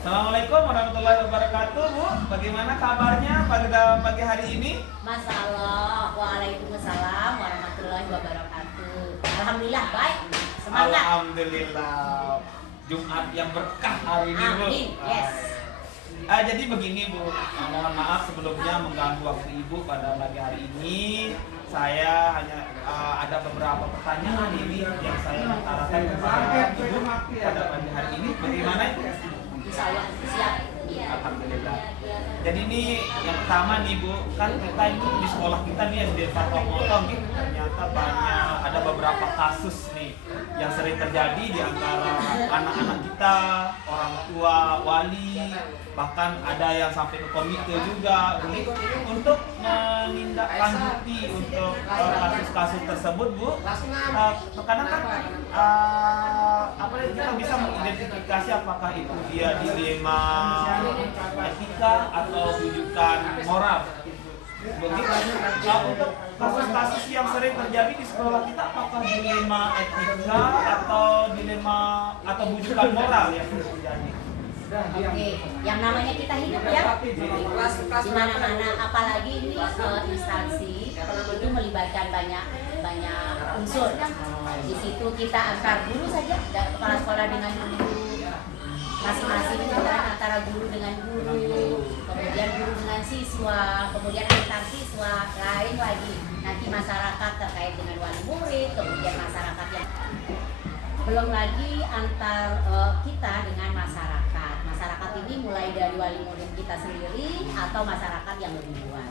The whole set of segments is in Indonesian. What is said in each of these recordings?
Assalamualaikum warahmatullahi wabarakatuh, Bu. Bagaimana kabarnya pagi hari ini? Masalah, waalaikumsalam warahmatullahi wabarakatuh. Alhamdulillah baik, semangat. Alhamdulillah. Jumat yang berkah hari ini, Bu. Amin, yes. Jadi begini, Bu. Mohon maaf sebelumnya mengganggu waktu Ibu pada pagi hari ini. Saya hanya ada beberapa pertanyaan ini yang saya utarakan kepada Ibu pada pagi hari ini. Bagaimana, Ibu? Insya Allah siap. Alhamdulillah. Jadi ini yang pertama nih, Bu, kan kita ini di sekolah kita nih SD Fatwa Motong gitu, ternyata banyak ada beberapa kasus nih yang sering terjadi di antara anak-anak kita, orang tua, wali, bahkan ada yang sampai ke komite juga untuk menindaklanjuti untuk kasus-kasus tersebut, Bu. Kadang kan kita bisa mengidentifikasi apakah itu dia dilema etika atau rujukan moral. Begitu. Untuk kasus-kasus yang sering terjadi di sekolah kita, apakah dilema etika atau dilema atau rujukan moral yang terjadi? Oke, yang namanya kita hidup ya, di mana-mana, apalagi ini instansi itu melibatkan banyak unsur. Di situ kita antar guru saja, kepala sekolah dengan guru, masing-masing antara guru dengan guru, kemudian guru dengan siswa, kemudian antar siswa, lain lagi nanti masyarakat terkait dengan wali murid, kemudian masyarakat yang belum lagi antar kita dengan masyarakat ini mulai dari wali murid kita sendiri atau masyarakat yang lebih luas.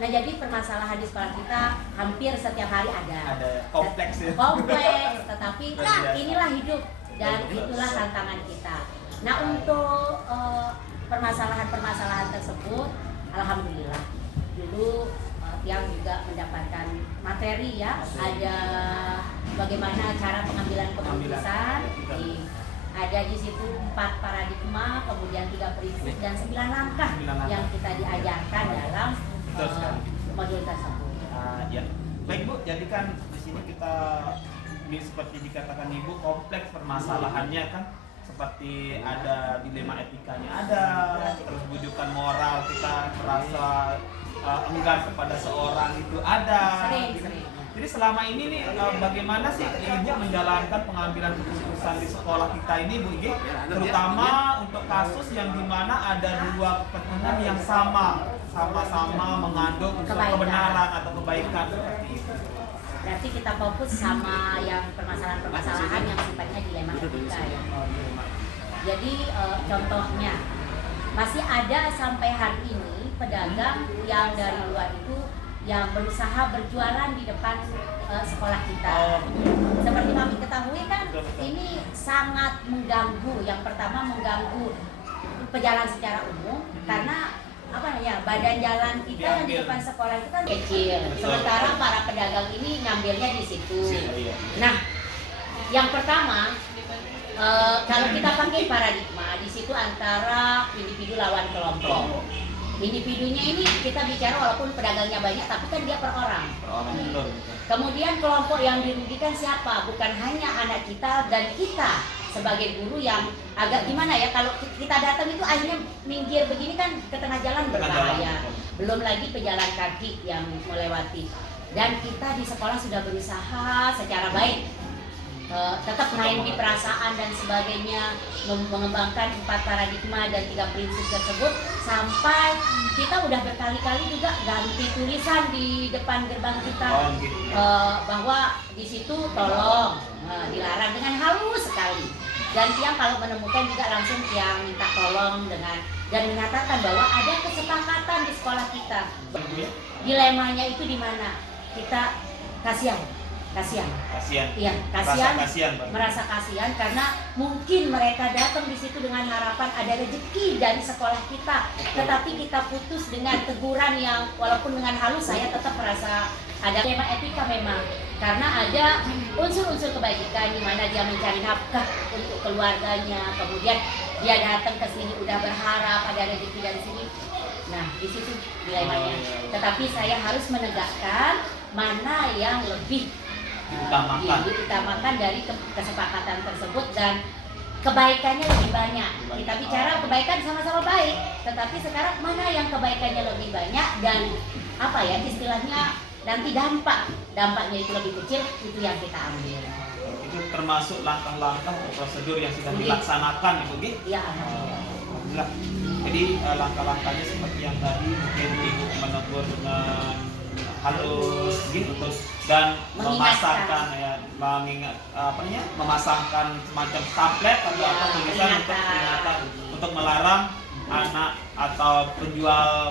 Nah, jadi permasalahan di sekolah kita hampir setiap hari ada kompleks ya? Kompleks, tetapi inilah hidup dan itulah tantangan kita. Nah, untuk permasalahan tersebut, alhamdulillah dulu yang juga mendapatkan materi ya, ada bagaimana cara pengambilan keputusan, ada di situ 4 paradigma, kemudian 3 prinsip dan 9 langkah yang kita diajarkan dalam modul tersebut. Ya, baik, Bu. Jadi kan di sini kita seperti dikatakan Ibu, kompleks permasalahannya kan, seperti ada dilema etikanya ada, terus bujukan moral kita merasa enggan kepada seorang itu ada. Sering. Jadi selama ini nih bagaimana sih Ibu menjalankan pengambilan keputusan di sekolah kita ini, Bu Igi? Terutama untuk kasus yang dimana ada dua kepentingan yang sama-sama mengandung kebenaran atau kebaikan seperti itu. Berarti kita fokus sama yang permasalahan yang sifatnya dilema etika ya. Jadi contohnya masih ada sampai hari ini pedagang yang dari luar itu yang berusaha berjualan di depan sekolah kita. Seperti kami ketahui kan, ini sangat mengganggu. Yang pertama mengganggu pejalan secara umum karena badan jalan kita yang di depan sekolah itu kan kecil. Sementara para pedagang ini ngambilnya di situ. Nah, yang pertama kalau kita pakai paradigma di situ antara individu lawan kelompok. Individunya ini kita bicara walaupun pedagangnya banyak, tapi kan dia per orang. Kemudian kelompok yang dirugikan siapa? Bukan hanya anak kita dan kita sebagai guru yang agak gimana ya, kalau kita datang itu akhirnya minggir begini kan ke tengah jalan berbahaya. Belum lagi pejalan kaki yang melewati. Dan kita di sekolah sudah berusaha secara baik tetap main di perasaan dan sebagainya, mengembangkan 4 paradigma dan 3 prinsip tersebut, sampai kita udah berkali-kali juga ganti tulisan di depan gerbang kita bahwa di situ tolong dilarang dengan halus sekali. Dan tiang kalau menemukan juga langsung tiang minta tolong dan menyatakan bahwa ada kesepakatan di sekolah kita. Dilemanya itu di mana? Kita kasihan. Iya, merasa kasihan karena mungkin mereka datang di situ dengan harapan ada rezeki dari sekolah kita, tetapi kita putus dengan teguran yang walaupun dengan halus saya tetap merasa ada tema etika memang, karena ada unsur-unsur kebaikan di mana dia mencari nafkah untuk keluarganya, kemudian dia datang ke sini udah berharap ada rezeki dari sini. Nah, di situ dilemanya. Tetapi saya harus menegakkan mana yang lebih diutamakan dari kesepakatan tersebut, dan kebaikannya lebih banyak. Kita bicara kebaikan sama-sama baik, tetapi sekarang mana yang kebaikannya lebih banyak dan apa ya istilahnya nanti dampaknya itu lebih kecil, itu yang kita ambil. Itu termasuk langkah-langkah prosedur yang sudah dilaksanakan Ibu Gi? Iya. Alhamdulillah. Jadi langkah-langkahnya seperti yang tadi mungkin Ibu menegur dengan halus gitu dan memasangkan ya memasangkan semacam pamflet atau apa tulisan untuk peringatan untuk melarang anak atau penjual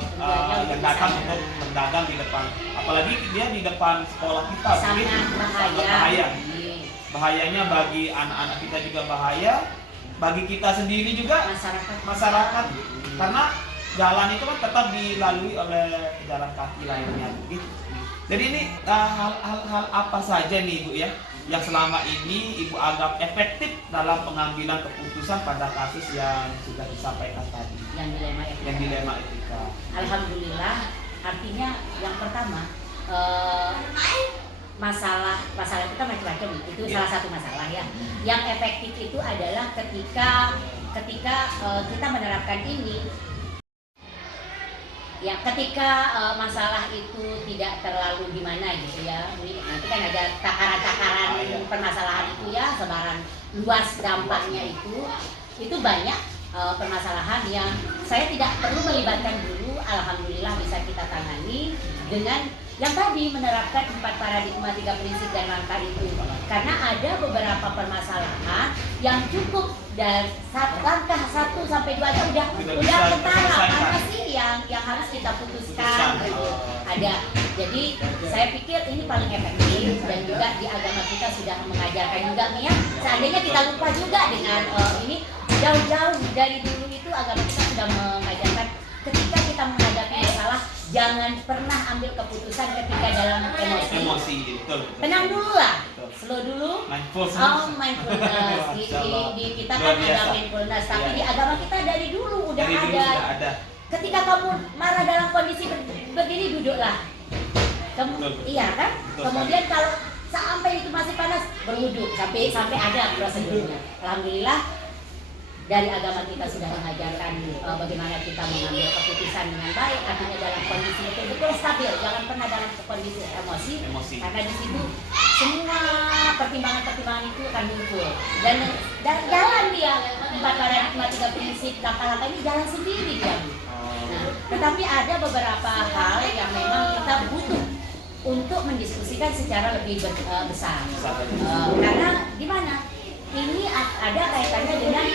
yang datang untuk berdagang di depan, apalagi dia di depan sekolah kita, sangat bahaya. Bahayanya bagi anak-anak kita juga bahaya, bagi kita sendiri juga masyarakat karena jalan itu kan tetap dilalui oleh pejalan kaki lainnya gitu. Jadi ini hal-hal apa saja nih Ibu ya yang selama ini Ibu anggap efektif dalam pengambilan keputusan pada kasus yang sudah disampaikan tadi, yang dilema etika. Alhamdulillah, artinya yang pertama masalah kita macam-macam, itu salah satu masalah ya. Yang efektif itu adalah ketika kita menerapkan ini. Ya, ketika masalah itu tidak terlalu gimana gitu ya, nanti kan ada takaran-takaran permasalahan itu ya, sebaran luas dampaknya itu banyak permasalahan yang saya tidak perlu melibatkan dulu, alhamdulillah bisa kita tangani dengan yang tadi menerapkan 4 paradigma, 3 prinsip dan langkah itu. Karena ada beberapa permasalahan yang cukup dan langkah 1 sampai 2 aja udah ketara mana sih yang harus kita putuskan gitu. Ada. Jadi saya pikir ini paling efektif dan juga di agama kita sudah mengajarkan juga nih ya. Seandainya kita lupa juga dengan ini jauh-jauh dari dulu itu agama kita sudah mengajarkan ketika kita menghadapi masalah jangan pernah ambil keputusan ketika dalam emosi. Betul. Tenang dulu lah, slow dulu. Mindfulness. Di kita kan ada mindfulness, tapi di agama kita dari dulu udah ada. Ketika kamu marah dalam kondisi begini, duduklah. Iya kan? Kemudian kalau sampai itu masih panas, berwudu sampai ada prosedurnya. Alhamdulillah. Dari agama kita sudah mengajarkan bagaimana kita mengambil keputusan dengan baik, artinya dalam kondisi betul-betul stabil, jangan pernah dalam kondisi emosi. Karena di situ semua pertimbangan-pertimbangan itu akan muncul dan jalan dia 4 paradigma, 3 prinsip, langkah-langkah ini jalan sendiri dia. Nah, tetapi ada beberapa hal yang memang kita butuh untuk mendiskusikan secara lebih besar. Karena di mana? Ini ada kaitannya dengan